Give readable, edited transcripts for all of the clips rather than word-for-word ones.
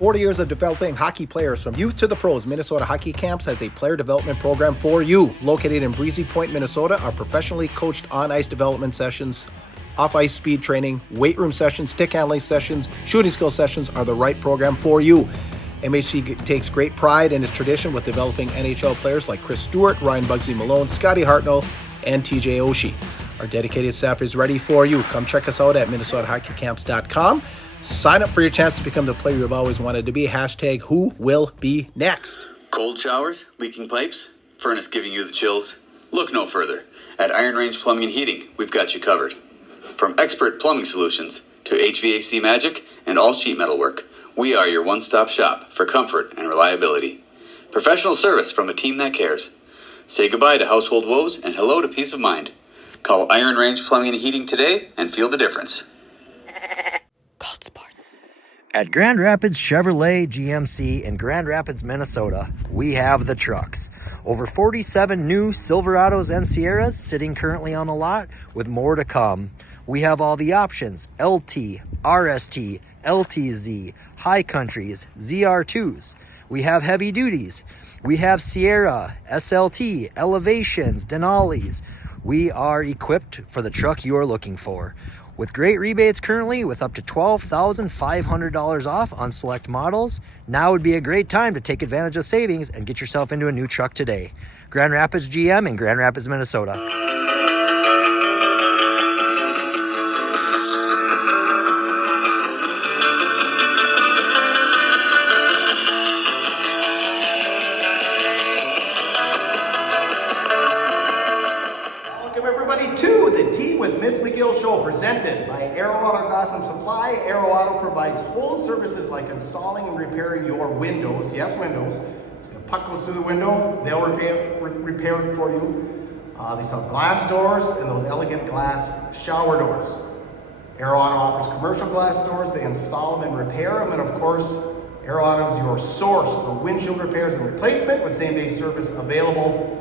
40 years of developing hockey players from youth to the pros, Minnesota Hockey Camps has a player development program for you. Located in Breezy Point, Minnesota, our professionally coached on-ice development sessions, off-ice speed training, weight room sessions, stick handling sessions, shooting skill sessions are the right program for you. MHC takes great pride in its tradition with developing NHL players like Chris Stewart, Ryan Bugsy Malone, Scotty Hartnell, and TJ Oshie. Our dedicated staff is ready for you. Come check us out at MinnesotaHockeyCamps.com. Sign up for your chance to become the player you've always wanted to be. Hashtag who will be next. Cold showers, leaking pipes, furnace giving you the chills? Look no further. At Iron Range Plumbing and Heating, we've got you covered. From expert plumbing solutions to HVAC magic and all sheet metal work, we are your one-stop shop for comfort and reliability. Professional service from a team that cares. Say goodbye to household woes and hello to peace of mind. Call Iron Range Plumbing and Heating today and feel the difference. At Grand Rapids Chevrolet GMC in Grand Rapids, Minnesota, we have the trucks. Over 47 new Silverados and Sierras sitting currently on the lot with more to come. We have all the options: LT, RST, LTZ, High Countries, ZR2s. We have heavy duties. We have Sierra, SLT, Elevations, Denali's. We are equipped for the truck you are looking for. With great rebates currently, with up to $12,500 off on select models, now would be a great time to take advantage of savings and get yourself into a new truck today. Grand Rapids GM in Grand Rapids, Minnesota. McGill Show, presented by Aero Auto Glass and Supply. Aero Auto provides home services like installing and repairing your windows. Yes, windows. So a puck goes through the window, they'll repair it for you. They sell glass doors and those elegant glass shower doors. Aero Auto offers commercial glass doors. They install them and repair them. And of course, Aero Auto is your source for windshield repairs and replacement with same-day service available.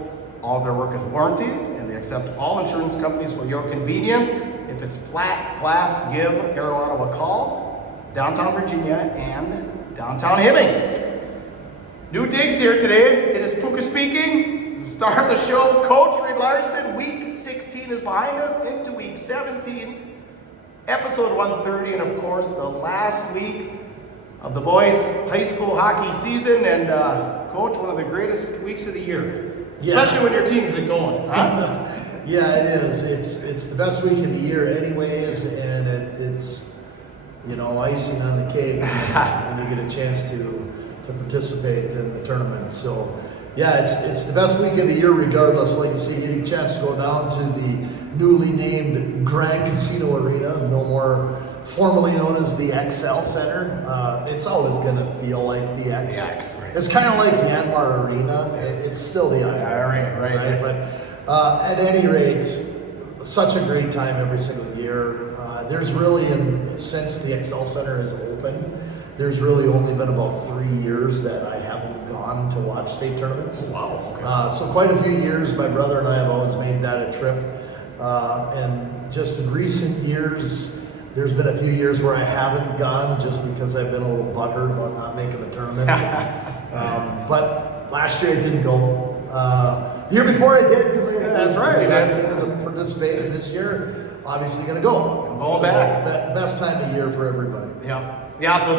All of their work is warranted, and they accept all insurance companies for your convenience. If it's flat glass, give Aero Auto a call. Downtown Virginia and downtown Hibbing. New digs here today. It is Puka speaking. This is the start of the show. Coach Reed Larson, week 16 is behind us, into week 17, episode 130, and of course, the last week of the boys' high school hockey season. And Coach, one of the greatest weeks of the year. Especially when your teams are going, huh? Yeah, it is. It's the best week of the year anyways, and it's, icing on the cake when you get a chance to participate in the tournament. So, yeah, it's the best week of the year regardless. Like you say, getting a chance to go down to the newly named Grand Casino Arena, no more formerly known as the XL Center. It's always going to feel like the X. Right. It's kind of like the Yanmar Arena. It's still the Arena, right? But at any rate, such a great time every single year. There's really, since the XL Center is open, there's really only been about 3 years that I haven't gone to watch state tournaments. Wow. Okay. So quite a few years, my brother and I have always made that a trip. And just in recent years, there's been a few years where I haven't gone just because I've been a little butthurt about not making the tournament. But last year I didn't go. The year before I did, because I got able to participate in this year. Obviously going to go. Going back. Best time of year for everybody. Yeah. So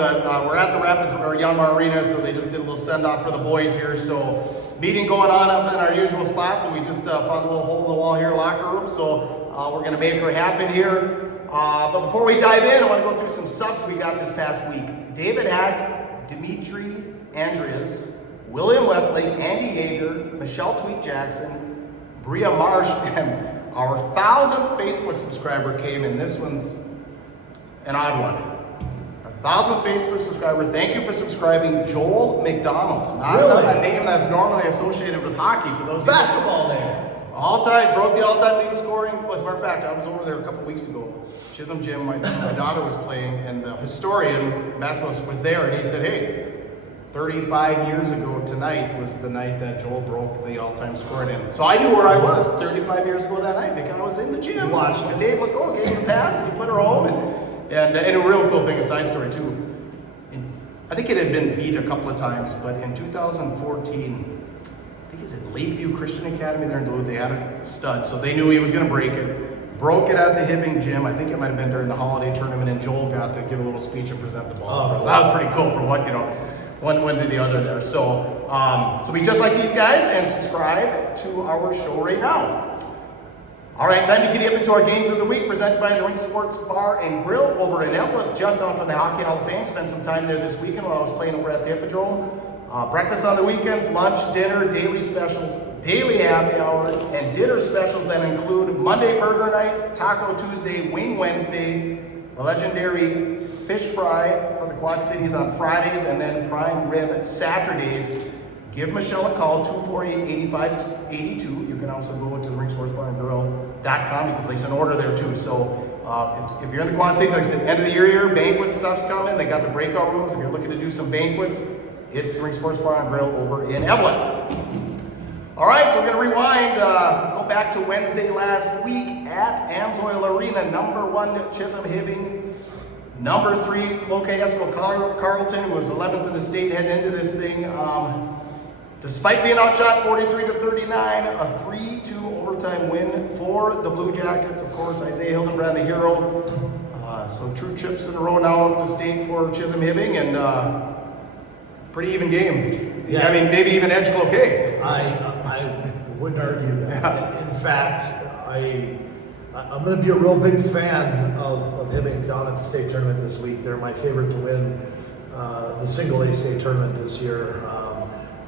we're at the Rapids or Yanmar Arena, so they just did a little send off for the boys here. So meeting going on up in our usual spots, and we just found a little hole in the wall here, locker room. So we're going to make her happen here. But before we dive in, I want to go through some subs we got this past week. David Hack, Dimitri Andreas, William Westlake, Andy Yeager, Michelle Tweet Jackson, Bria Marsh, and our 1,000th Facebook subscriber came in. This one's an odd one. Our 1,000th Facebook subscriber, thank you for subscribing, Joel McDonald. Not a name that's normally associated with hockey for those basketball name. All-time, broke the all-time leading scoring. As a matter of fact, I was over there a couple weeks ago. Chisholm Gym, my daughter was playing, and the historian, basketball, was there, and he said, hey, 35 years ago tonight was the night that Joel broke the all-time scoring in. So I knew where I was 35 years ago that night because I was in the gym. Watched and Dave Legault gave him a pass, and he put her home. And a real cool thing, a side story too. I think it had been beat a couple of times, but in 2014, I think it's at Lakeview Christian Academy there in Duluth, they had a stud, so they knew he was going to break it. Broke it at the Hibbing gym. I think it might have been during the holiday tournament, and Joel got to give a little speech and present the ball. Oh, cool. That was pretty cool for what, one to the other there. So, so be just like these guys and subscribe to our show right now. All right, time to get up into our games of the week, presented by the Rink Sports Bar and Grill over in Evelyn, just on from the Hockey Hall of Fame. Spent some time there this weekend while I was playing over at the Hippodrome. Breakfast on the weekends, lunch, dinner, daily specials, daily happy hour, and dinner specials that include Monday Burger Night, Taco Tuesday, Wing Wednesday, the legendary fish fry for the Quad Cities on Fridays, and then prime rib Saturdays. Give Michelle a call, 248-8582. You can also go to the ringsportsbarandgrill.com. You can place an order there too. So if you're in the Quad Cities, like I said, end of the year here, banquet stuff's coming. They got the breakout rooms. If you're looking to do some banquets, it's the Rink Sports Bar and Grill over in Evelyn. All right, so we're going to rewind, go back to Wednesday last week at Amsoil Arena. Number 1, Chisholm Hibbing. Number 3, Cloquet Esco Carleton, who was 11th in the state heading into this thing. Despite being outshot 43-39, a 3-2 overtime win for the Blue Jackets. Of course, Isaiah Hildenbrand, the hero. So 2 trips in a row now up to state for Chisholm Hibbing, and pretty even game. Yeah. I mean, maybe even edge Cloquet. I wouldn't argue that. Yeah. In fact, I'm going to be a real big fan of Hibbing down at the state tournament this week. They're my favorite to win the single A state tournament this year.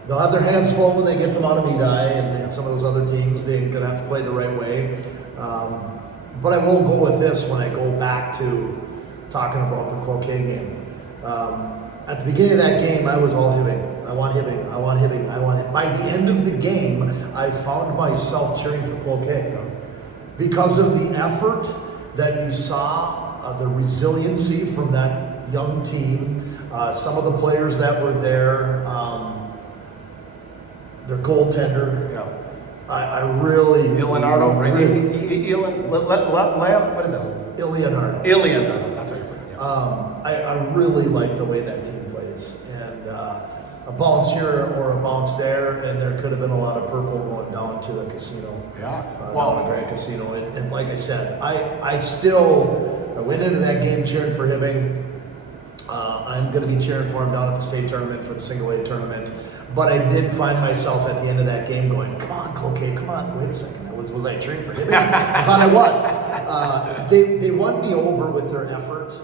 They'll have their hands full when they get to Mahtomedi and some of those other teams. They're going to have to play the right way. But I will go with this when I go back to talking about the Cloquet game. At the beginning of that game, I was all Hibbing. I want Hibbing. I want Hibbing. I want it. By the end of the game, I found myself cheering for Cloquet because of the effort that you saw, the resiliency from that young team, some of the players that were there, their goaltender. Yeah. I really... Leonardo, right? What is that? Leonardo. That's how you put it. Yeah. I really like the way that team plays. And a bounce here or a bounce there, and there could have been a lot of purple going down to the casino. Yeah. Down the Grand Casino. And like I said, I went into that game cheering for Hibbing. I'm going to be cheering for him down at the state tournament for the single A tournament. But I did find myself at the end of that game going, come on, Cloquet, come on. Wait a second. Was I cheering for Hibbing? I thought I was. They won me over with their effort.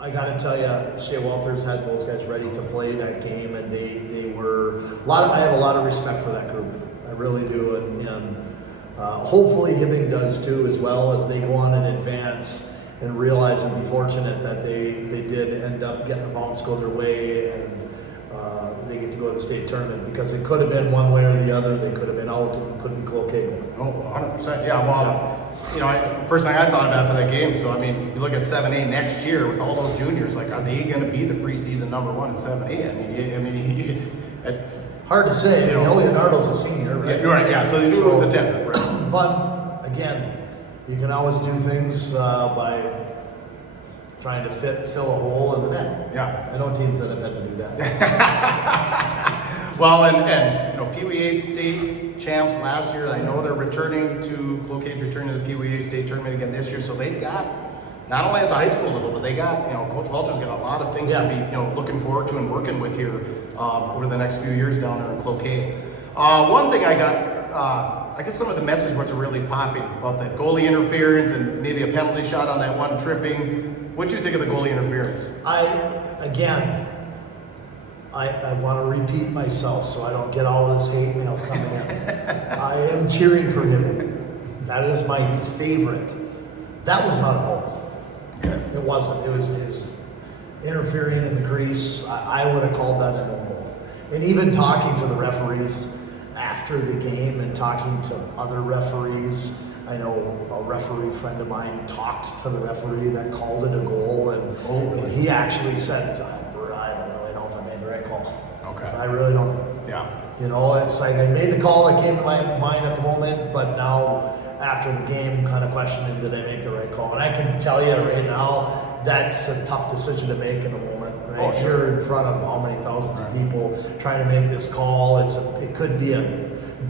I got to tell you, Shea Walters had those guys ready to play that game, and they were I have a lot of respect for that group. I really do, and hopefully Hibbing does too, as well as they go on and advance and realize and be fortunate that they did end up getting a bounce go their way, and they get to go to the state tournament, because it could have been one way or the other. They could have been out, and it couldn't Cloquet go. Oh, 100%. Yeah, well, first thing I thought of after that game, so I mean, you look at 7A next year with all those juniors, like, are they going to be the preseason number 1 in 7A? Hard to say. Leonardo's a senior, right? Yeah, you're right, yeah, so they knew it was a 10. Right? But, again, you can always do things by trying to fill a hole in the net. Yeah. I know teams that have had to do that. Well, and Pee Wee A state champs last year. I know they're returning to Cloquet's returning to the Pee Wee A state tournament again this year. So they've got, not only at the high school level, but they got, Coach Walter's got a lot of things to be, looking forward to and working with here over the next few years down there in Cloquet. One thing I got, I guess some of the message boards are really popping about that goalie interference and maybe a penalty shot on that one tripping. What do you think of the goalie interference? I want to repeat myself so I don't get all this hate mail coming in. I am cheering for him. That is my favorite. That was not a goal. It wasn't. It was interfering in the crease. I would have called that a no goal. And even talking to the referees after the game and talking to other referees, I know a referee friend of mine talked to the referee that called it a goal, and he actually said, I don't really know if I made the right call. Okay. I really don't know. Yeah. It's like I made the call that came to my mind at the moment, but now after the game, kind of questioning, did I make the right call? And I can tell you right now, that's a tough decision to make in the moment. right? Oh, sure. You're in front of how many thousands of people trying to make this call. It could be a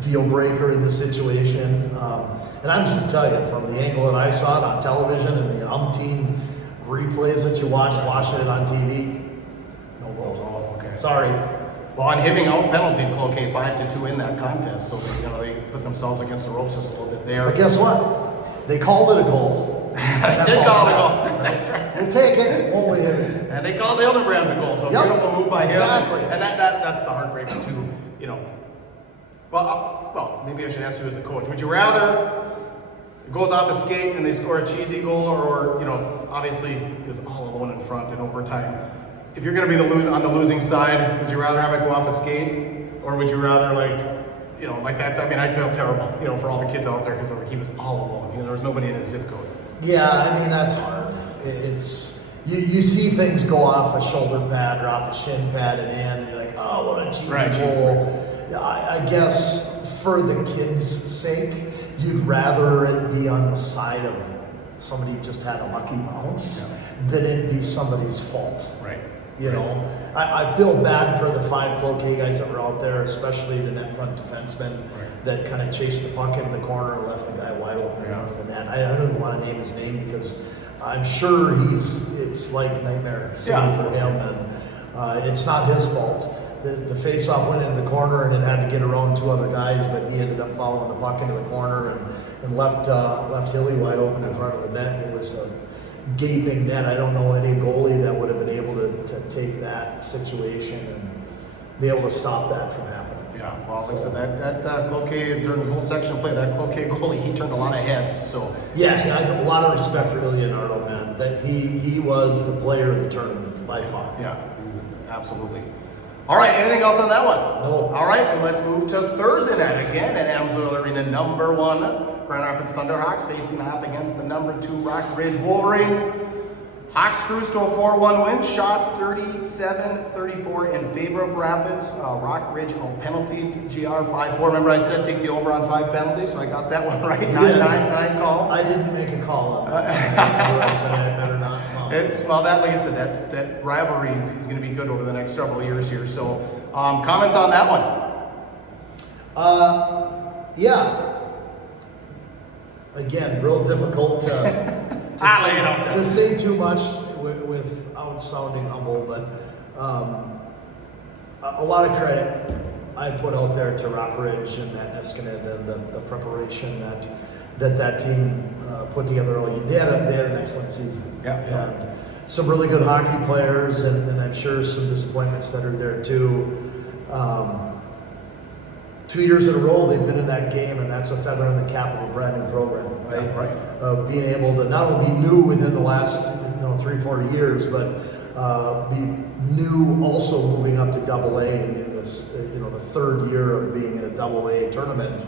deal breaker in this situation. And I'm just going to tell you, from the angle that I saw it on television and the umpteen replays that you watching it on TV, no goals. Oh, okay. Sorry. Well, on Hibbing out penalty, Cloquet 5-2 in that contest, so they put themselves against the ropes just a little bit there. But guess what? They called it a goal. They called it a goal. That's right. We'll take it, won't we, Hibbing? And they called the Hildebrand's a goal, so Yep. beautiful move by him. Exactly. And that's the heartbreaker too, you know. Well, maybe I should ask you as a coach. Would you rather it goes off a skate and they score a cheesy goal, or, you know, obviously it was all alone in front in overtime. If you're going to be on the losing side, would you rather have it go off a skate, or would you rather, I feel terrible, you know, for all the kids out there, because he was all alone. You know, there was nobody in his zip code. Yeah, I mean, that's hard. It's you see things go off a shoulder pad or off a shin pad and you're like, oh, what a cheesy goal. Yeah, I guess for the kids' sake, you'd rather it be on the side of somebody who just had a lucky bounce than it be somebody's fault. Right. You know, I feel bad for the 5 Cloquet guys that were out there, especially the net front defenseman that kind of chased the puck into the corner and left the guy wide open in front of the net. I don't even want to name his name because I'm sure it's like nightmare for him, and it's not his fault. The face-off went into the corner and it had to get around 2 other guys, but he ended up following the puck into the corner and left Hilly wide open in front of the net. It was a gaping net. I don't know any goalie that would have been able to take that situation and be able to stop that from happening. Yeah, well, like I said, that Cloquet, during the whole section of play, that Cloquet goalie, he turned a lot of heads, so. Yeah, I have a lot of respect for Leonardo, man. That he was the player of the tournament by far. Yeah, absolutely. All right, anything else on that one? No. All right, so let's move to Thursday night again at Amsoil Arena. Number 1, Grand Rapids Thunderhawks facing off against the number 2 Rock Ridge Wolverines. Hawks cruise to a 4-1 win. Shots 37-34 in favor of Rapids. Rock Ridge on penalty. GR 5-4. Remember I said take the over on 5 penalties, so I got that one right. 9 call. I didn't make a call on that. So I better not call. Like I said, that rivalry is going to be good over the next several years here. So, comments on that one? Yeah. Again, real difficult to say too much without sounding humble, but a lot of credit I put out there to Rock Ridge and Matt Niskanen and the preparation that team put together all year. They had an excellent season. Yeah. And some really good hockey players, and I'm sure some disappointments that are there too. 2 years in a row they've been in that game, and that's a feather in the cap of a brand new program, right? Yeah, right. Being able to not only be new within the last 3-4 years, but be new also moving up to AA in this the 3rd year of being in a AA tournament.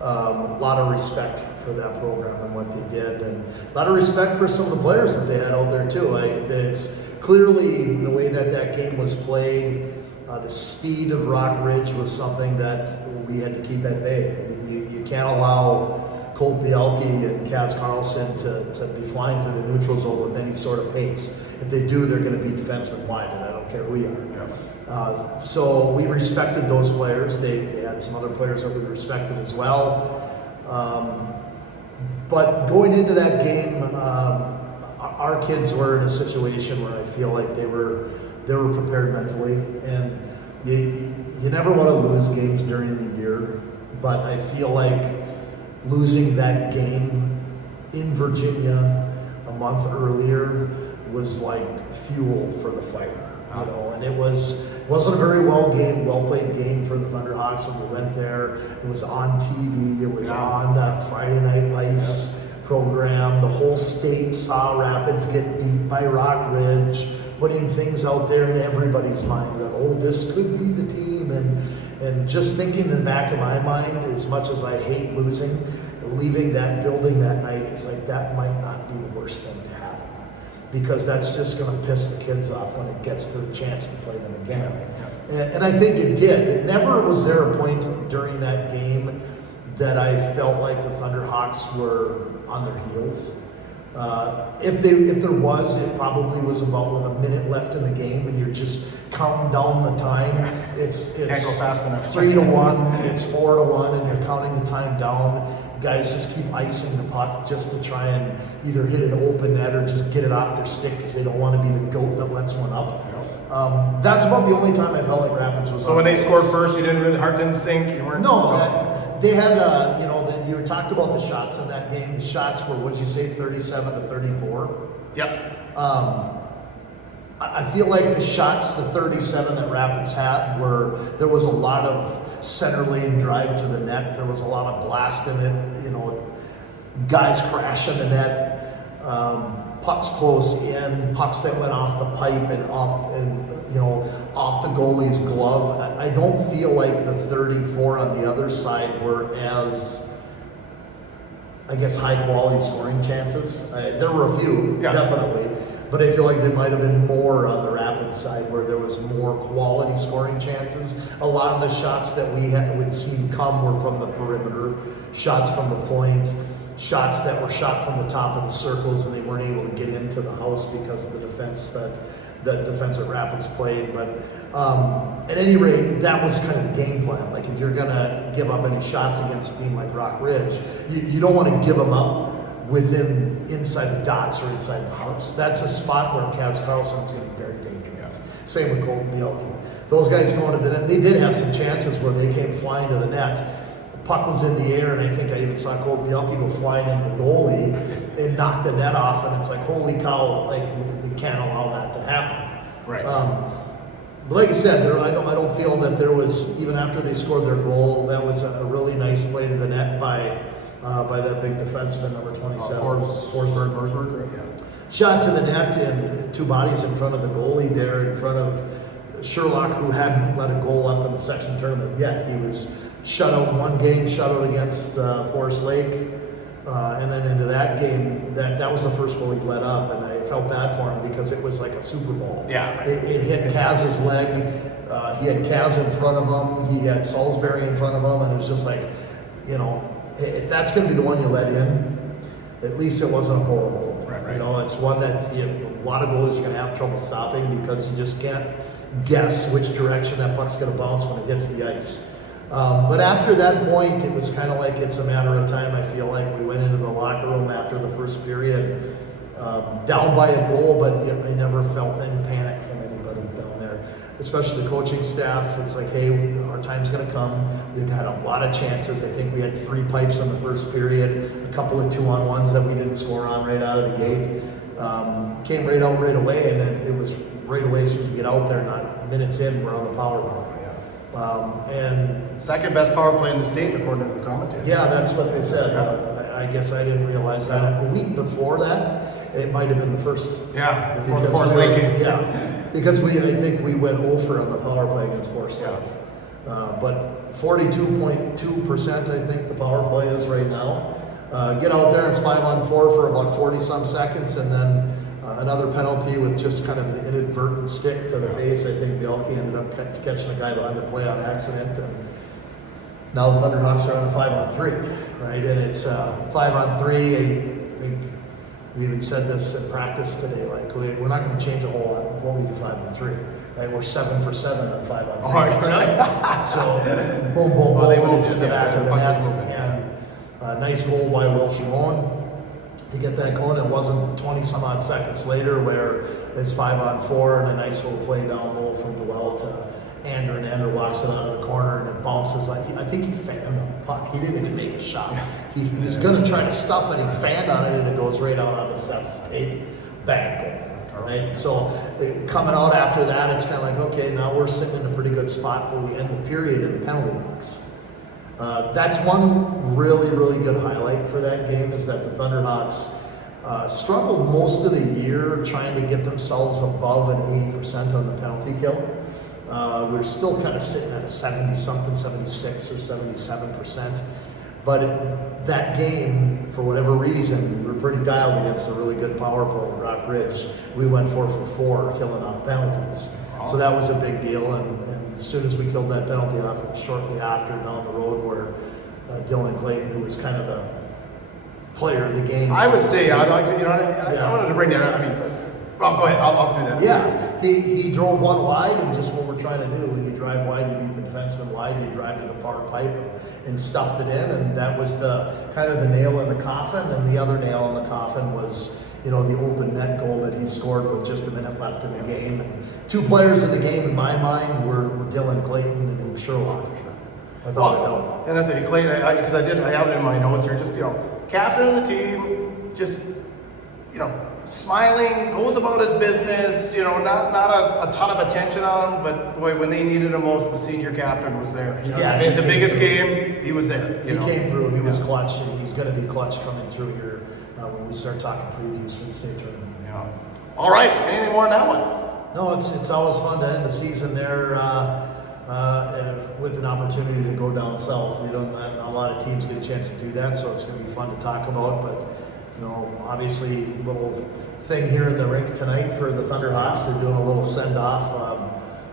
A lot of respect for that program and what they did, and a lot of respect for some of the players that they had out there too. It's clearly the way that game was played. The speed of Rock Ridge was something that we had to keep at bay. You can't allow Colt Bielke and Kaz Carlson to be flying through the neutral zone with any sort of pace. If they do, they're going to be defenseman wide, and I don't care who you are. Yeah. So we respected those players. They had some other players that we respected as well. But going into that game, our kids were in a situation where I feel like they were prepared mentally, and you never want to lose games during the year, but I feel like losing that game in Virginia a month earlier was like fuel for the fire, and it wasn't a very well played game for the Thunderhawks when we went there. It was on TV, it was on that Friday Night Lights program. The whole state saw Rapids get beat by Rock Ridge, putting things out there in everybody's mind that, this could be the team, and just thinking in the back of my mind, as much as I hate losing, leaving that building that night, it's like that might not be the worst thing to happen, because that's just going to piss the kids off when it gets to the chance to play them again. And I think it did. It never was there a point during that game that I felt like the Thunderhawks were on their heels. If there was, it probably was about with a minute left in the game, and you're just counting down the time. It's Can't go fast enough. 3-1, it's 4-1, and you're counting the time down. Guys just keep icing the puck just to try and either hit an open net or just get it off their stick because they don't want to be the goat that lets one up. That's about the only time I felt like Rapids was. So when they scored first, you heart didn't sink. You weren't. No, they had you talked about the shots in that game. The shots were, what'd you say, 37-34? Yep. I feel like the shots, the 37 that Rapids had, there was a lot of center lane drive to the net. There was a lot of blast in it. Guys crashing the net, pucks close in, pucks that went off the pipe and up and off the goalie's glove. I don't feel like the 34 on the other side were as, I guess, high quality scoring chances. There were a few, definitely. But I feel like there might have been more on the Rapids side where there was more quality scoring chances. A lot of the shots that we would see come were from the perimeter, shots from the point, shots that were shot from the top of the circles, and they weren't able to get into the house because of the defense that Rapids played. But at any rate, that was kind of the game plan. Like, if you're going to give up any shots against a team like Rock Ridge, you don't want to give them up inside the dots or inside the house. That's a spot where Kaz Carlson's going to be very dangerous. Yeah. Same with Colton Bielke. Those guys going to the net, they did have some chances where they came flying to the net. The puck was in the air, and I think I even saw Colton Bielke go flying into the goalie and knock the net off, and it's like, holy cow, like, we can't allow that to happen. Right. But like I said, I don't feel that there was, even after they scored their goal, that was a really nice play to the net by that big defenseman, number 27. Forsberg. Yeah. Shot to the net and two bodies in front of the goalie there, in front of Sherlock, who hadn't let a goal up in the section tournament yet. He was shut out in one game, shut out against Forest Lake. And then into that game, that was the first goal he let up, and I felt bad for him because it was like a Super Bowl. Yeah. It hit Kaz's leg. He had Kaz in front of him. He had Salisbury in front of him, and it was just like, if that's going to be the one you let in, at least it wasn't a horrible. Right. It's one that a lot of goalies are going to have trouble stopping because you just can't guess which direction that puck's going to bounce when it hits the ice. But after that point, it was kind of like it's a matter of time. I feel like we went into the locker room after the first period, down by a goal, but I never felt any panic from anybody down there, especially the coaching staff. It's like, hey, our time's going to come. We've had a lot of chances. I think we had 3 pipes in the first period, a couple of 2-on-1s that we didn't score on right out of the gate. Came right out right away, and then it was right away as soon as we get out there, not minutes in, we're on the power play. And second best power play in the state, according to the commentators. Yeah, that's what they said. I guess I didn't realize that. A week before that, it might have been the first. Yeah, before the Forest Lake game. Yeah, because I think we went 0 for on the power play against Forest Lake. But 42.2%, I think the power play is right now. Get out there, it's 5-on-4 for about 40-some seconds, and then another penalty with just kind of an inadvertent stick to the face. I think Bielke ended up catching a guy behind the play on accident, and now the Thunderhawks are on a 5-on-3, right? And it's 5-on-3. I think we even said this in practice today, like we're not going to change a whole lot with what we do 5-on-3, right? We're 7 for 7 on 5-on-3. Oh, right. So boom, boom, boom, they moved to the back of the net, and a nice goal by Will Shimon to get that going. It wasn't 20-some-odd seconds later where it's 5-on-4 and a nice little play down low from the well to Andrew, and Andrew walks it out of the corner and it bounces. I think he fanned on the puck. He didn't even make a shot. He was going to try to stuff it. He fanned on it and it goes right out on Seth's tape. Bang, goal. Right? So coming out after that, it's kind of like, okay, now we're sitting in a pretty good spot where we end the period in the penalty box. That's one really, really good highlight for that game, is that the Thunderhawks struggled most of the year trying to get themselves above an 80% on the penalty kill. We're still kind of sitting at a 70-something, 76 or 77%. But that game, for whatever reason, we were pretty dialed against a really good power play at Rock Ridge. We went 4 for 4, killing off penalties. So that was a big deal, and as soon as we killed that penalty off, shortly after down the road where Dylan Clayton, who was kind of player of the game. I would say, I'd like to, I wanted to bring that up. I mean, well, go ahead, I'll do that. Yeah, he drove one wide, and just what we're trying to do. When you drive wide, you beat the defenseman wide, you drive to the far pipe and stuffed it in, and that was the kind of the nail in the coffin. And the other nail in the coffin was, the open net goal that he scored with just a minute left in the game. And two players of the game, in my mind, were Dylan Clayton and Luke Sherlock. Without a doubt. And I said, Clayton, because I have it in my notes here, just, captain of the team, just, smiling, goes about his business, not a ton of attention on him, but boy, when they needed him most, the senior captain was there. The biggest game, he was there. He came through, he was clutch, and he's going to be clutch coming through here when we start talking previews for the state tournament. Yeah. All right, anything more on that one? No, it's always fun to end the season there with an opportunity to go down south. A lot of teams get a chance to do that, so it's going to be fun to talk about. But obviously, little thing here in the rink tonight for the Thunderhawks. They're doing a little send off, a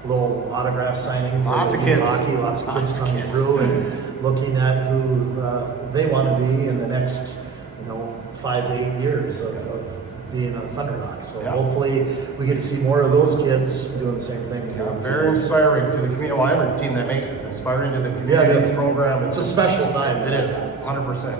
little autograph signing for lots of kids. Hockey. Lots of kids coming through and looking at who they want to be in the next 5 to 8 years of being a Thunderhawk. So hopefully we get to see more of those kids doing the same thing. Yeah, very inspiring to the community. Well, every team that makes it's inspiring to the community. Yeah, program. It's a special time. It is, 100%.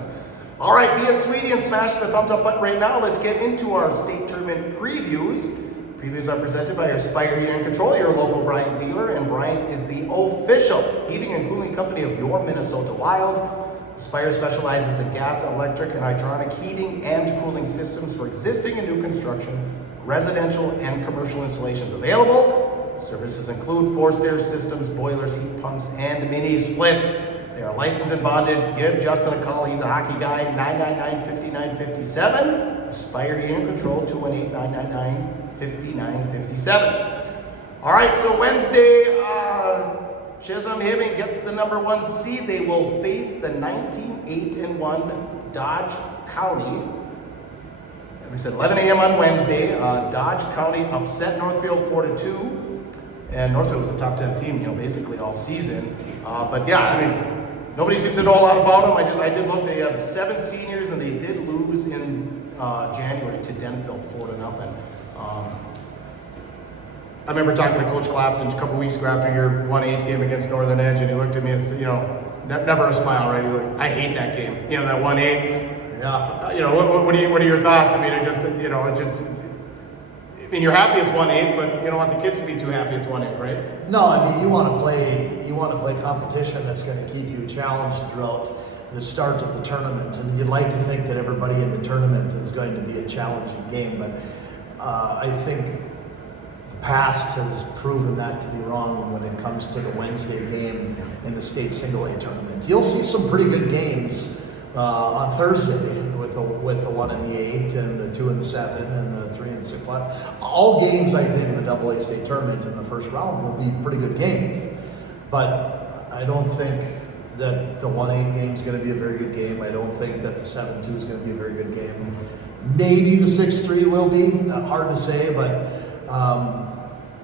All right, be a sweetie and smash the thumbs up button right now. Let's get into our state tournament previews. Previews are presented by Aspire Heating and Control, your local Bryant dealer, and Bryant is the official heating and cooling company of your Minnesota Wild. Aspire specializes in gas, electric, and hydronic heating and cooling systems for existing and new construction, residential and commercial installations available. Services include forced air systems, boilers, heat pumps, and mini splits. They are licensed and bonded. Give Justin a call. He's a hockey guy. 999-5957. Aspire Heating and Control, 218-999-5957. All right, so Wednesday, Chisholm Hibbing gets the number 1 seed. They will face the 19-8-1 Dodge County. Like I said, 11 a.m. on Wednesday. Dodge County upset Northfield 4-2. And Northfield was a top 10 team, basically all season. But yeah, nobody seems to know a lot about them. I did look. They have 7 seniors, and they did lose in January to Denfield 4-0. I remember talking to Coach Clafton a couple weeks ago after your 1-8 game against Northern Edge, and he looked at me and said, never a smile, right? He's like, I hate that game. That 1-8. Yeah. What are your thoughts? You're happy it's 1-8, but you don't want the kids to be too happy it's 1-8, right? No, you want to play competition that's going to keep you challenged throughout the start of the tournament, and you'd like to think that everybody in the tournament is going to be a challenging game, but I think the past has proven that to be wrong when it comes to the Wednesday game in the state single A tournament. You'll see some pretty good games on Thursday with the 1 and the 8 and the 2 and the 7 and the 3 and the 6. All games, I think, in the AA state tournament in the first round will be pretty good games, but I don't think that the 1-8 game is going to be a very good game. I don't think that the 7-2 is going to be a very good game. Maybe the 6-3 will be. Hard to say, but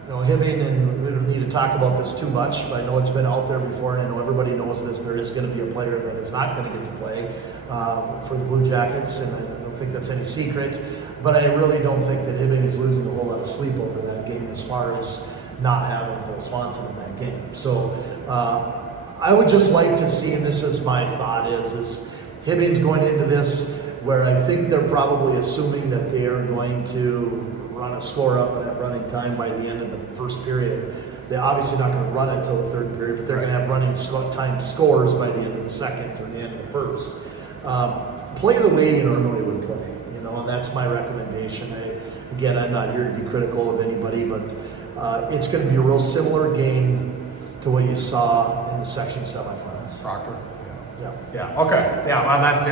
Hibbing, and we don't need to talk about this too much, but I know it's been out there before, and I know everybody knows this. There is going to be a player that is not going to get to play for the Blue Jackets, and I don't think that's any secret. But I really don't think that Hibbing is losing a whole lot of sleep over that game as far as not having Cole Swanson in that game. So I would just like to see, and this is my thought, is Hibbing's going into this where I think they're probably assuming that they are going to run a score up and have running time by the end of the first period. They're obviously not going to run it until the third period, but they're going to have running time scores by the end of the second or the end of the first. Play the way you normally would play, and that's my recommendation. Again, I'm not here to be critical of anybody, but it's going to be a real similar game to what you saw in the section semifinals. Proctor. Yeah. Okay. Yeah. Well, that's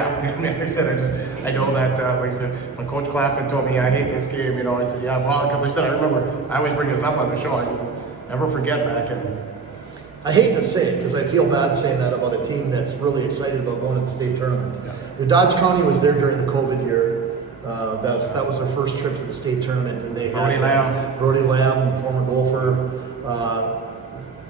Like I said, I know that. Like I said, when Coach Clafton told me I hate this game, I said, yeah. Well, because I said I remember I always bring this up on the show. I said, never forget back and. I hate to say it because I feel bad saying that about a team that's really excited about going to the state tournament. Yeah. The Dodge County was there during the COVID year. That was their first trip to the state tournament, and they had Brody Lamb, former golfer.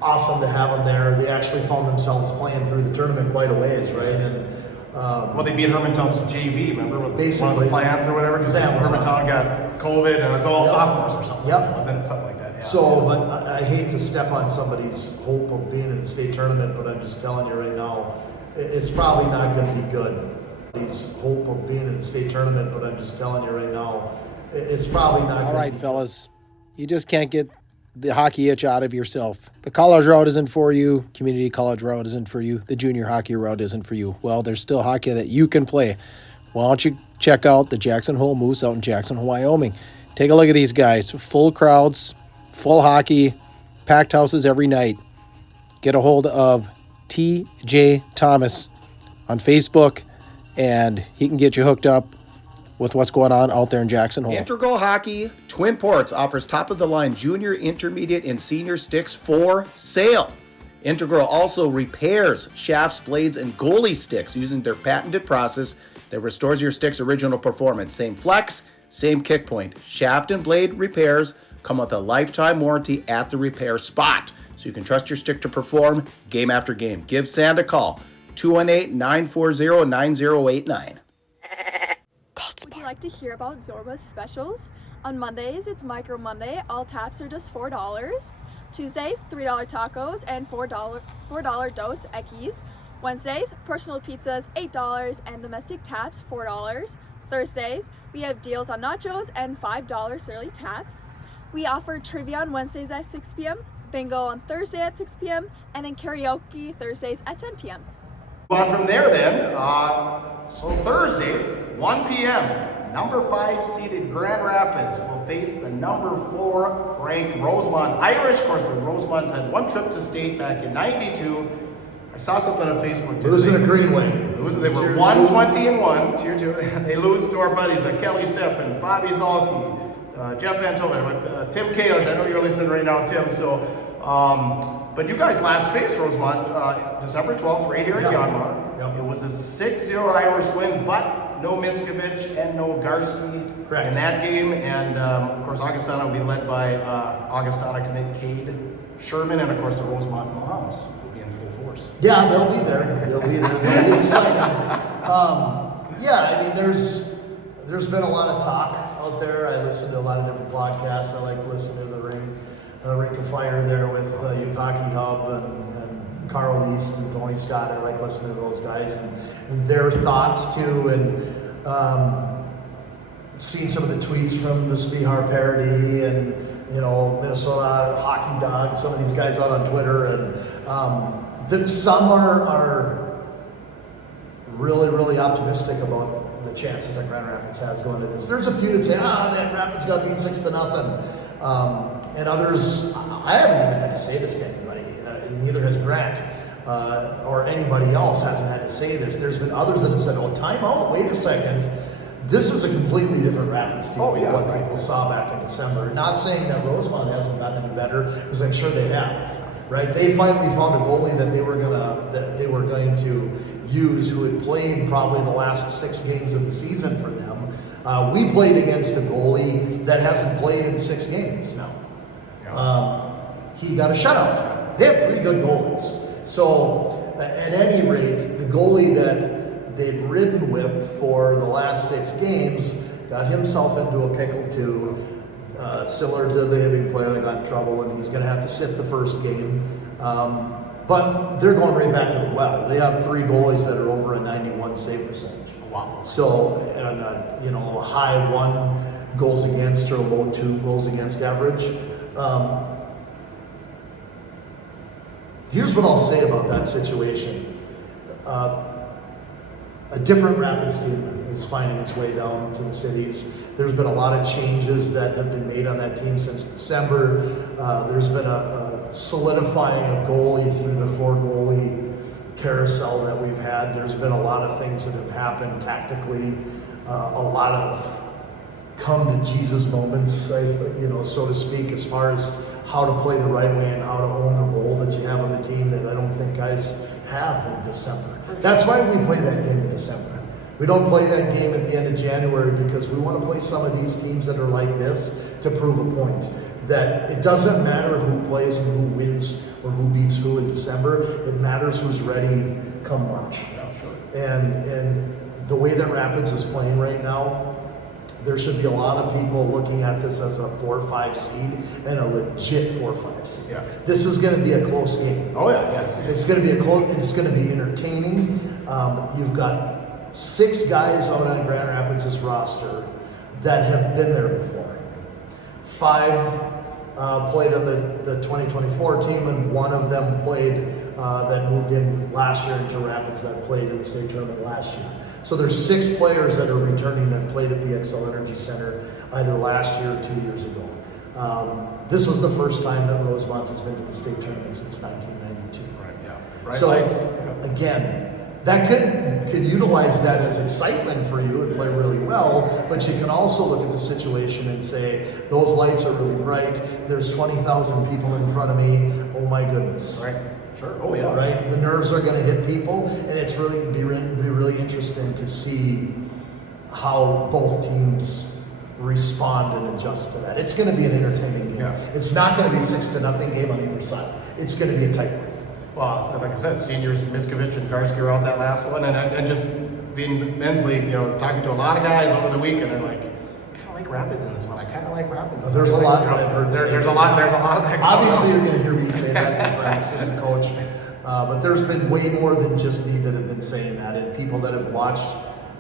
Awesome to have them there. They actually found themselves playing through the tournament quite a ways, right? And Well, they beat Hermantown's JV, remember? With one of Basically. the plants or whatever, because Hermantown got COVID and it was all Yep. sophomores or something. Yep. Wasn't it something like that? Yeah. So, but I hate to step on somebody's hope of being in the state tournament, but I'm just telling you right now, it's probably not going to be good. His hope of being in the state tournament, but I'm just telling you right now, it's probably not All going right, to be fellas, you just can't get the hockey itch out of yourself. The college route isn't for you. Community college route isn't for you. The junior hockey route isn't for you. Well, there's still hockey that you can play. Why don't you check out the Jackson Hole Moose out in Jackson Hole, Wyoming? Take a look at these guys. Full crowds, full hockey, packed houses every night. Get a hold of TJ Thomas on Facebook, and he can get you hooked up with what's going on out there in Jackson Hole. Integral Hockey Twin Ports offers top-of-the-line junior, intermediate, and senior sticks for sale. Integral also repairs shafts, blades, and goalie sticks using their patented process that restores your stick's original performance. Same flex, same kick point. Shaft and blade repairs come with a lifetime warranty at the repair spot, so you can trust your stick to perform game after game. Give Sand a call, 218-940-9089. Would you like to hear about Zorba's specials? On Mondays, it's Micro Monday. All taps are just $4. Tuesdays, $3 tacos and $4 dos Ekis. Wednesdays, personal pizzas, $8 and domestic taps, $4. Thursdays, we have deals on nachos and $5 surly taps. We offer trivia on Wednesdays at 6 p.m., bingo on Thursday at 6 p.m., and then karaoke Thursdays at 10 p.m. On from there then, so Thursday, 1 p.m., number 5 seeded Grand Rapids will face the number 4 ranked Rosemont Irish. Of course, the Rosemonts had one trip to state back in '92. I saw something on Facebook. losing a Greenway. They were 120-1, tier 2. They lose to our buddies Kelly Steffens, Bobby Zalke, Jeff Van Toven, Tim Kalish. I know you're listening right now, Tim. So, but you guys last faced Rosemont December 12th right here in Yanmar. Yep. It was a 6-0 Irish win, but no Miskovich and no Garski in that game. And of course, Augustana will be led by Augustana commit Cade Sherman, and of course the Rosemont Moms will be in full force. Yeah, they'll be there. They'll be excited. Yeah, I mean, there's been a lot of talk out there. I listen to a lot of different podcasts. I like listening to the Ring of Fire there with Youth Hockey Hub and Carl East and Tony Scott. I like listening to those guys and their thoughts too. And seeing some of the tweets from the Spihar parody and Minnesota Hockey Dog. Some of these guys out on Twitter and. Some are really, really optimistic about the chances that Grand Rapids has going to this. There's a few that say, man, Rapids got beat 6-0. And others, I haven't even had to say this to anybody. Neither has Grant or anybody else hasn't had to say this. There's been others that have said, time out, wait a second. This is a completely different Rapids team than what people saw back in December. Not saying that Rosemont hasn't gotten any better, because I'm sure they have. Right, they finally found a goalie that they were going to use, who had played probably the last 6 games of the season for them. We played against a goalie that hasn't played in 6 games now. He got a shutout. They have 3 good goalies. So, at any rate, the goalie that they'd ridden with for the last 6 games got himself into a pickle too. Similar to the Hibbing player that got in trouble, and he's going to have to sit the first game. But they're going right back to the well. They have 3 goalies that are over a 91 save percentage. Wow. So, and a high 1 goals against or low 2 goals against average. Here's what I'll say about that situation. A different Rapids team is finding its way down to the cities. There's been a lot of changes that have been made on that team since December. There's been a solidifying a goalie through the 4 goalie carousel that we've had. There's been a lot of things that have happened tactically, a lot of come to Jesus moments, so to speak, as far as how to play the right way and how to own the role that you have on the team that I don't think guys have in December. That's why we play that game in December. We don't play that game at the end of January because we want to play some of these teams that are like this to prove a point. That it doesn't matter who plays and who wins or who beats who in December. It matters who's ready come March. And the way that Rapids is playing right now, there should be a lot of people looking at this as a 4 or 5 seed and a legit 4 or 5 seed. Yeah. This is going to be a close game. Oh yeah, yes. It's going to be it's going to be entertaining. You've got 6 guys out on Grand Rapids' roster that have been there before. 5 played on the 2024 team, and 1 of them played that moved in last year into Rapids that played in the state tournament last year. So there's 6 players that are returning that played at the Xcel Energy Center either last year or 2 years ago. This was the first time that Rosemont has been to the state tournament since 1992. Right, yeah. Right So lights. again, that could utilize that as excitement for you and play really well, but you can also look at the situation and say, those lights are really bright, there's 20,000 people in front of me, oh my goodness. Right. Sure. Oh yeah. Right? The nerves are going to hit people, and it's really be really interesting to see how both teams respond and adjust to that. It's going to be an entertaining game. Yeah. It's not going to be 6-0 game on either side. It's going to be a tight one. Well, like I said, seniors Miskovich and Garski were out that last one, and just being mentally, talking to a lot of guys over the weekend, they're like, kind of like Rapids in this one. I kind of like Rapids. There's a lot that I've heard. There's a lot of that. Obviously, you're going to hear me say that because I'm an assistant coach, but there's been way more than just me that have been saying that, and people that have watched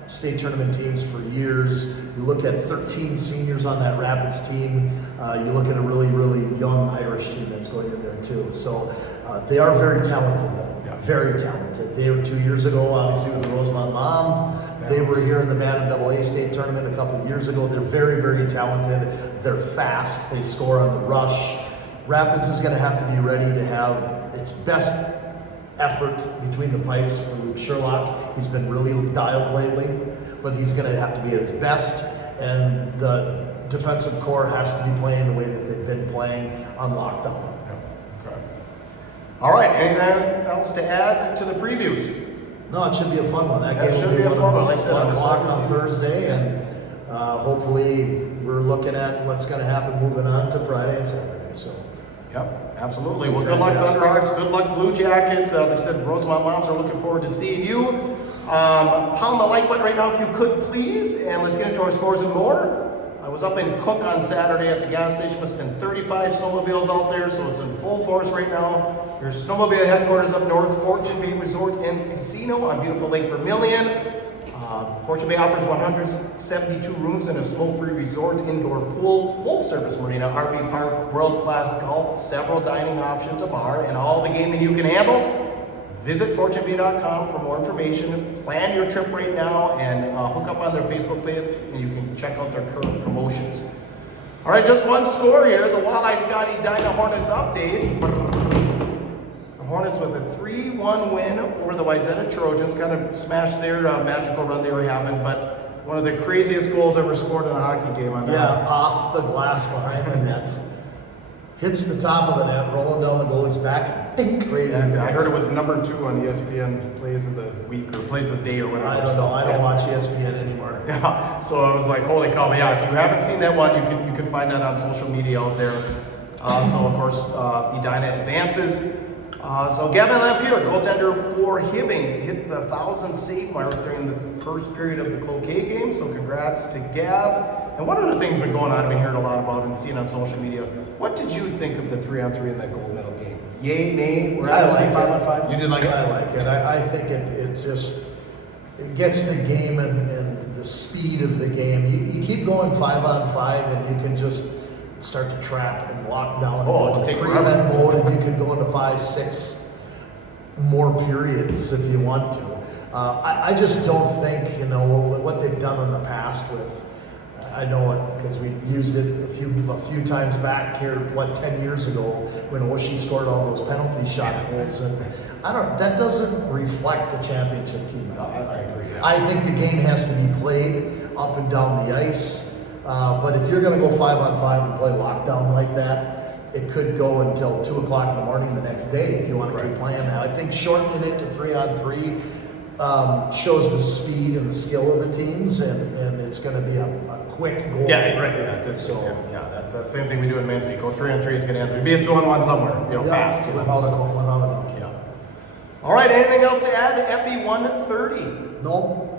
state tournament teams for years. You look at 13 seniors on that Rapids team. You look at a really, really young Irish team that's going in there too. So they are very talented, though. Yeah. Very talented. They were 2 years ago, obviously, with the Rosemont Mom. They were here in the Bantam AA state tournament a couple of years ago. They're very, very talented. They're fast. They score on the rush. Rapids is going to have to be ready to have its best effort between the pipes for Luke Sherlock. He's been really dialed lately, but he's going to have to be at his best, and the defensive core has to be playing the way that they've been playing on lockdown. Yeah. Okay. All right. Anything else to add to the previews? No, it should be a fun one. That Yeah, game should will be a fun one. Like I said, 1 I'm o'clock excited to on see it. Thursday, and hopefully we're looking at what's going to happen moving on to Friday and Saturday. So. Yep, absolutely. Well, good luck, Thunderhawks. Good luck, Blue Jackets. Like I said, Rosemont Moms are looking forward to seeing you. Pound the like button right now if you could, please. And let's get into our scores and more. I was up in Cook on Saturday at the gas station. Must have been 35 snowmobiles out there, so it's in full force right now. Your snowmobile headquarters up north, Fortune Bay Resort and Casino on beautiful Lake Vermilion. Fortune Bay offers 172 rooms and a smoke-free resort, indoor pool, full-service marina, RV park, world-class golf, several dining options, a bar, and all the gaming you can handle. Visit fortunebay.com for more information. Plan your trip right now and hook up on their Facebook page, and you can check out their current promotions. All right, just one score here. The Walleye Scotty Dyna Hornets update. The Hornets with a 3-1 win over the Wayzata Trojans. Kind of smashed their magical run they were having, but one of the craziest goals ever scored in a hockey game. Yeah, off the glass behind the net. Hits the top of the net, rolling down the goalie's back, and think right in. I heard it was number 2 on ESPN Plays of the Week or Plays of the Day or whatever. I don't know. I don't watch ESPN anymore. Yeah, so I was like, holy cow. But yeah, if you haven't seen that one, you can find that on social media out there. So of course, Edina advances. So Gavin Lampier, goaltender for Hibbing, hit the 1,000 save mark during the first period of the Cloquet game. So congrats to Gav. And one of the things been going on, I've been hearing a lot about and seeing on social media. What did you think of the 3-on-3 in that gold medal game? Yay, nay? We're I like it. 5-on-5. You did like it? I like it. I think it gets the game and the speed of the game. You keep going 5-on-5, and you can just start to trap and lock down. Oh, and take prevent mode, and you can go into 5-6 more periods if you want to. I just don't think what they've done in the past with. I know it because we used it a few times back here, 10 years ago when Oshie scored all those penalty shot goals, and that doesn't reflect the championship team. No, I agree. Yeah. I think the game has to be played up and down the ice, but if you're going to go 5-on-5 and play lockdown like that, it could go until 2 o'clock in the morning the next day if you want to keep playing that. I think shortening it to 3-on-3 shows the speed and the skill of the teams, and it's going to be a quick goal. Yeah, right. Yeah, that's the same thing we do in men's league. Go 3-on-3, it's going to end. Be a 2-on-1 somewhere. Fast. Without a doubt. Yeah. All right. Anything else to add? Epi 130. Nope.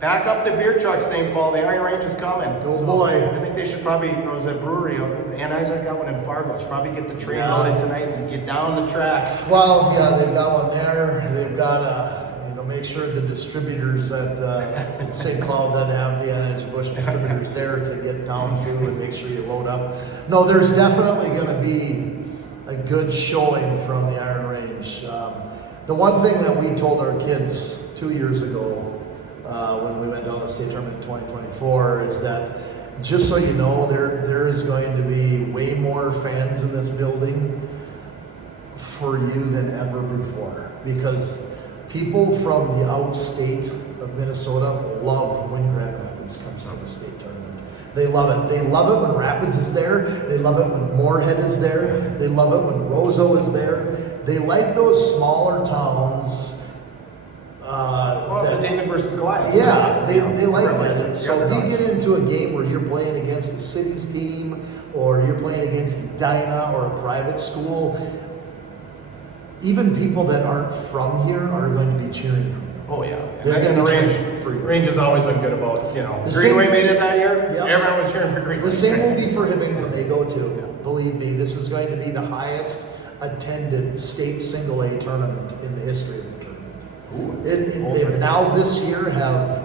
Back up the beer truck, St. Paul. The Iron Range is coming. Oh, boy. I think they should probably, there's a brewery. Ann Isaac got one in Fargo. Should probably get the train loaded tonight and get down the tracks. Well, yeah, they've got one there. They've got make sure the distributors at St. Cloud doesn't have the Anheuser-Busch distributors there to get down to and make sure you load up. No, there's definitely going to be a good showing from the Iron Range. The one thing that we told our kids 2 years ago when we went down the state tournament in 2024 is that just so you know, there is going to be way more fans in this building for you than ever before, because people from the outstate of Minnesota love when Grand Rapids comes to the state tournament. They love it. They love it when Rapids is there. They love it when Moorhead is there. They love it when Roseau is there. They like those smaller towns. Well, it's a David versus Goliath. Yeah, they like that. So if you get into a game where you're playing against the city's team, or you're playing against Edina or a private school, even people that aren't from here are going to be cheering for you. Oh yeah, They're going to the be range. cheering for you. Range has always been good about The Greenway same- made it that year. Yep. Everyone was cheering for Greenway. The same will be for Hibbing when they go to. Believe me, this is going to be the highest attended state single A tournament in the history of the tournament. They now this year have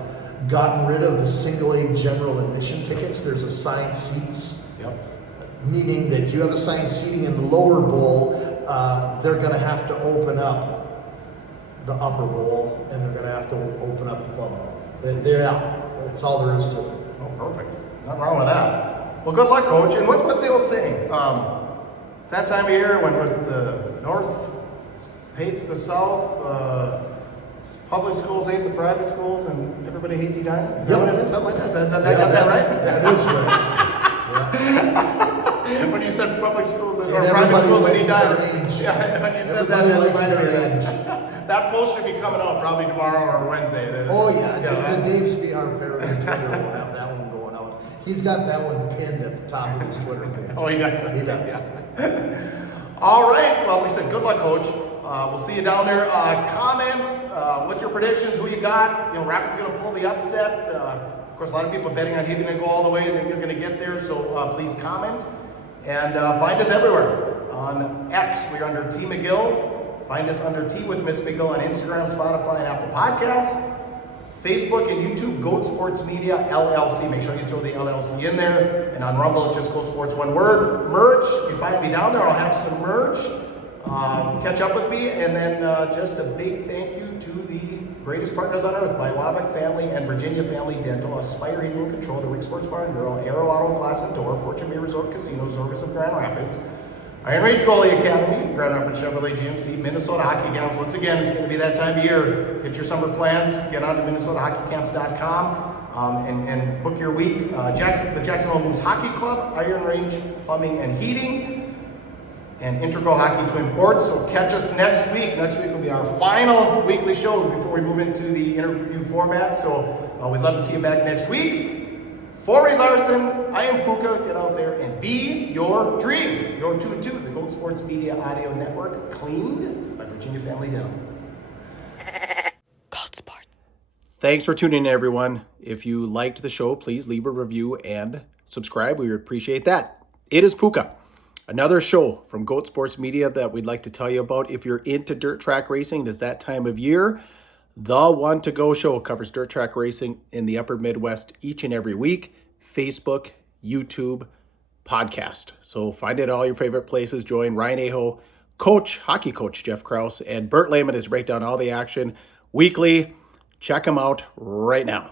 gotten rid of the single A general admission tickets. There's assigned seats. Yep. Meaning that you have assigned seating in the lower bowl. They're going to have to open up the upper bowl, and they're going to have to open up the club bowl. They're out. That's all there is to it. Oh, perfect. Nothing wrong with that. Well, good luck, Coach. And what's the old saying? It's that time of year when it's the North hates the South, public schools hate the private schools, and everybody hates Edina? Is that what it is? Something like that? Is that right? That is right. When you said public schools or And private everybody schools in likes Edina. their range. Yeah, when you said Everybody that likes reminded me their of that. That post should be coming out probably tomorrow or Wednesday. Oh yeah, Dave Spee, our parent on Twitter, will have that one going out. He's got that one pinned at the top of his Twitter page. Oh, he does? He does. All right. Well, like I said, good luck, Coach. We'll see you down there. Comment. What's your predictions? Who you got? Rapids going to pull the upset. Of course, a lot of people are betting on Hibbing to go all the way. They're going to get there. So please comment. And find us everywhere. On X, we're under T McGill. Find us under T with Miss McGill on Instagram, Spotify, and Apple Podcasts. Facebook and YouTube, Goat Sports Media LLC. Make sure you throw the LLC in there. And on Rumble, it's just Goat Sports, one word. Merch. If you find me down there, I'll have some merch. Catch up with me. And then just a big thank you to the greatest partners on earth, Biwabic Family and Virginia Family Dental, Aspire Heating and Control, the Rick Sports Bar and Grill, Aero Auto Glass and Door, Fortune Bay Resort Casino, Zorvis of Grand Rapids, Iron Range Goalie Academy, Grand Rapids Chevrolet GMC, Minnesota Hockey Camps. Once again, it's going to be that time of year. Get your summer plans. Get on to MinnesotaHockeyCamps.com and book your week. The Jacksonville Moose Hockey Club, Iron Range Plumbing and Heating, and Integral Hockey Twin Ports. So catch us next week. Next week will be our final weekly show before we move into the interview format. So we'd love to see you back next week. For Ray Larson, I am Puka. Get out there and be your dream. You're tuned to the Goat Sports Media Audio Network, cleaned by Virginia Family Dental. Goat Sports. Thanks for tuning in, everyone. If you liked the show, please leave a review and subscribe. We would appreciate that. It is Puka. Another show from Goat Sports Media that we'd like to tell you about. If you're into dirt track racing, it is that time of year. The One to Go Show covers dirt track racing in the upper Midwest each and every week. Facebook, YouTube, podcast. So find it at all your favorite places. Join Ryan Aho, hockey coach Jeff Krause, and Bert Lehman is break down all the action weekly. Check them out right now.